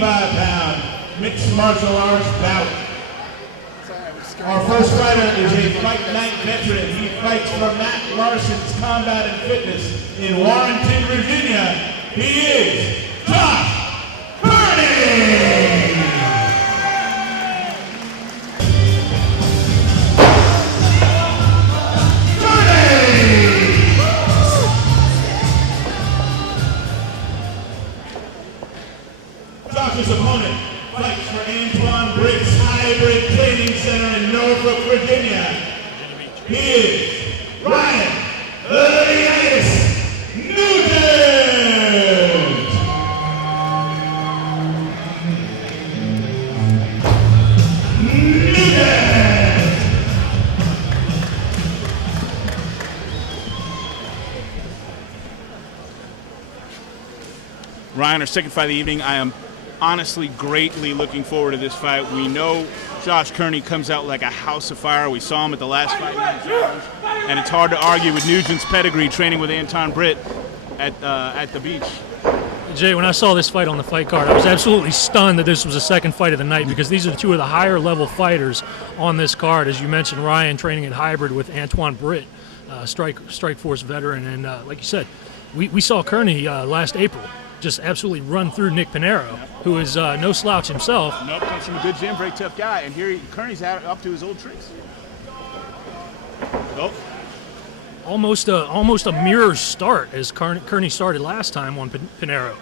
85-pound mixed martial arts bout. Our first fighter is a Fight Night veteran. He fights for Matt Larson's Combat and Fitness in Warrenton, Virginia. He is Josh Kearney! Josh's opponent fights for Antoine Britt's Hybrid Training Center in Norfolk, Virginia. He is Ryan Nugent! Ryan, our second fight of the evening. I am honestly greatly looking forward to this fight. We know Josh Kearney comes out like a house of fire. We saw him at the last fight, and it's hard to argue with Nugent's pedigree training with Anton Britt at the beach. Jay, when I saw this fight on the fight card, I was absolutely stunned that this was the second fight of the night, because these are two of the higher level fighters on this card. As you mentioned, Ryan training at Hybrid with Antoine Britt, Strike Force veteran, and like you said, we saw Kearney last April just absolutely run through Nick Pinero, who is no slouch himself. Nope, comes from a good gym, very tough guy, and here Kearney's up to his old tricks. Oh. Almost a mirror start as Kearney started last time on Pinero.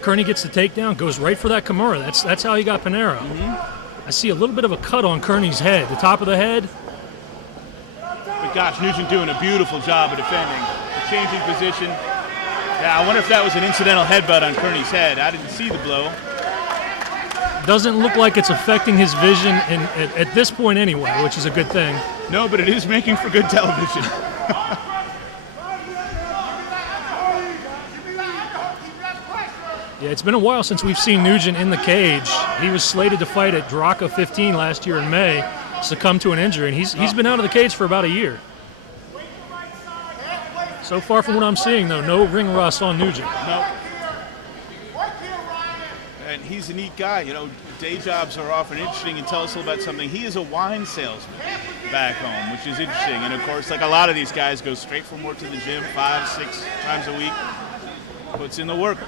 Kearney gets the takedown, goes right for that Kimura. That's how he got Pinero. Mm-hmm. I see a little bit of a cut on Kearney's head, the top of the head. But gosh, Nugent doing a beautiful job of defending, changing position. Yeah, I wonder if that was an incidental headbutt on Kearney's head. I didn't see the blow. Doesn't look like it's affecting his vision at this point anyway, which is a good thing. No, but it is making for good television. Yeah, it's been a while since we've seen Nugent in the cage. He was slated to fight at Draka 15 last year in May, succumbed to an injury, and he's been out of the cage for about a year. So far from what I'm seeing, though, no ring rust on Nugent. No. And he's a neat guy. You know, day jobs are often interesting and tell us a little about something. He is a wine salesman back home, which is interesting. And, of course, like a lot of these guys, go straight from work to the gym 5-6 times a week, puts in the work.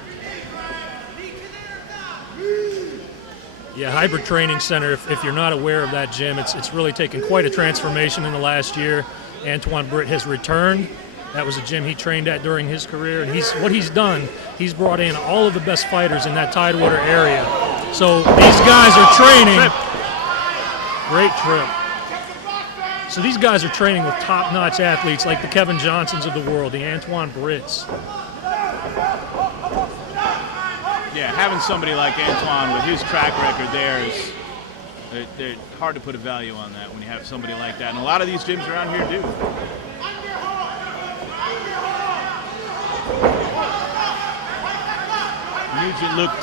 Yeah, Hybrid Training Center, if you're not aware of that gym, it's really taken quite a transformation in the last year. Antoine Britt has returned. That was a gym he trained at during his career, and what he's done, he's brought in all of the best fighters in that Tidewater area. So these guys are training. Great trip. So these guys are training with top-notch athletes like the Kevin Johnsons of the world, the Antoine Britts. Yeah, having somebody like Antoine with his track record there is they're hard to put a value on that when you have somebody like that. And a lot of these gyms around here do. Nugent looked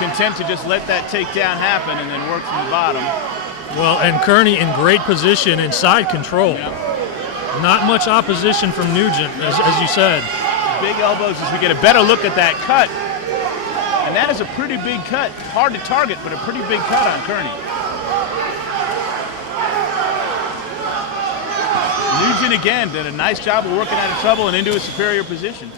content to just let that takedown happen and then work from the bottom. Well, and Kearney in great position and side control. Yep. Not much opposition from Nugent, as you said. Big elbows as we get a better look at that cut. And that is a pretty big cut. Hard to target, but a pretty big cut on Kearney. Nugent again did a nice job of working out of trouble and into a superior position.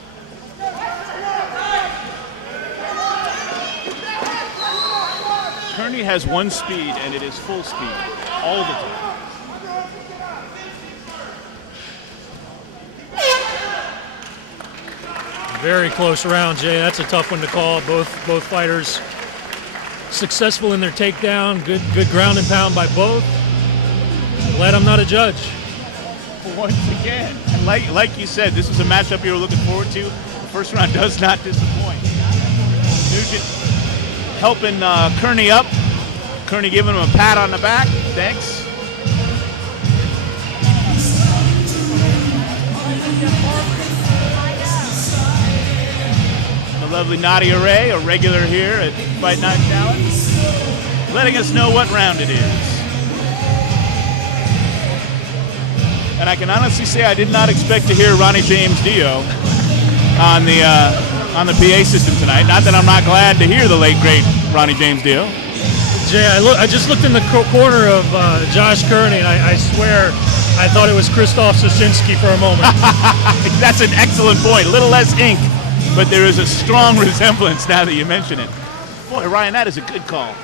Kearney has one speed, and it is full speed all the time. Very close round, Jay. That's a tough one to call. Both fighters successful in their takedown. Good ground and pound by both. Glad I'm not a judge. Once again, and like you said, this is a matchup you were looking forward to. The first round does not disappoint. Nugent helping Kearney up. Kearney giving him a pat on the back. Thanks. The lovely Nadia Ray, a regular here at Fight Night Challenge, letting us know what round it is. And I can honestly say I did not expect to hear Ronnie James Dio on the PA system tonight. Not that I'm not glad to hear the late great Ronnie James Dio. Jay, I just looked in the corner of Josh Kearney, and I swear I thought it was Krzysztof Sosinski for a moment. That's an excellent point. A little less ink, but there is a strong resemblance now that you mention it. Boy, Ryan, that is a good call.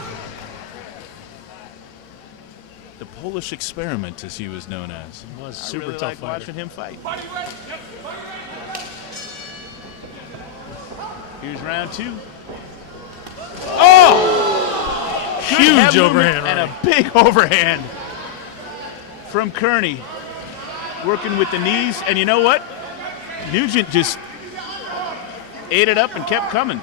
The Polish experiment, as he was known as. He was I super really tough like fighter. watching him fight. Here's round 2. Oh! Good Huge head movement overhand, and right? a big overhand from Kearney. Working with the knees, and you know what? Nugent just ate it up and kept coming.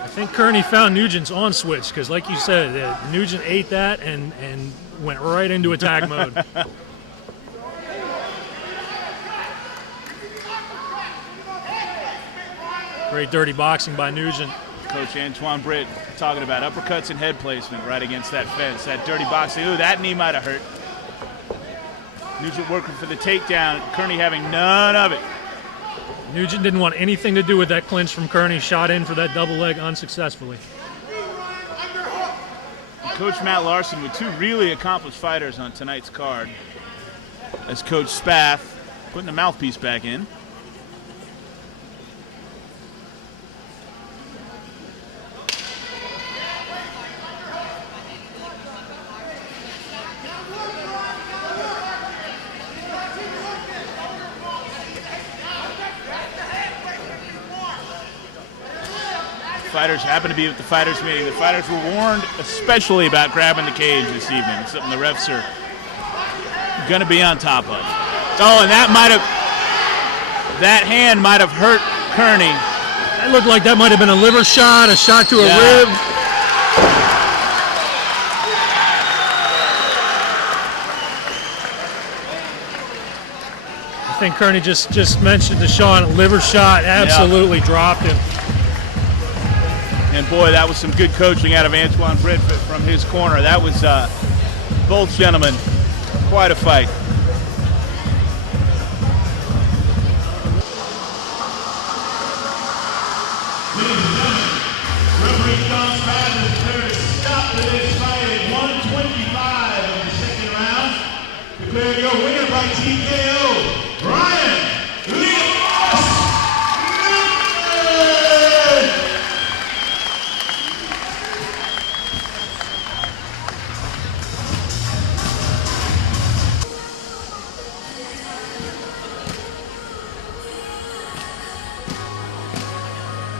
I think Kearney found Nugent's on switch because, like you said, Nugent ate that and went right into attack mode. Great dirty boxing by Nugent. Coach Antoine Britt talking about uppercuts and head placement right against that fence. That dirty boxing. Ooh, that knee might have hurt. Nugent working for the takedown. Kearney having none of it. Nugent didn't want anything to do with that clinch from Kearney. Shot in for that double leg unsuccessfully. Coach Matt Larson with 2 really accomplished fighters on tonight's card. As Coach Spath putting the mouthpiece back in. Fighters happen to be at the fighters meeting. The fighters were warned especially about grabbing the cage this evening. It's something the refs are going to be on top of. Oh, and that hand might have hurt Kearney. That looked like that might have been a liver shot, a shot to a rib. I think Kearney just mentioned to Sean, a liver shot absolutely dropped him. And boy, that was some good coaching out of Antoine Britt from his corner. That was both gentlemen, quite a fight. Referee John Spath has declared a stop to this fight at 1:25 of the second round. Declare your winner by TKO.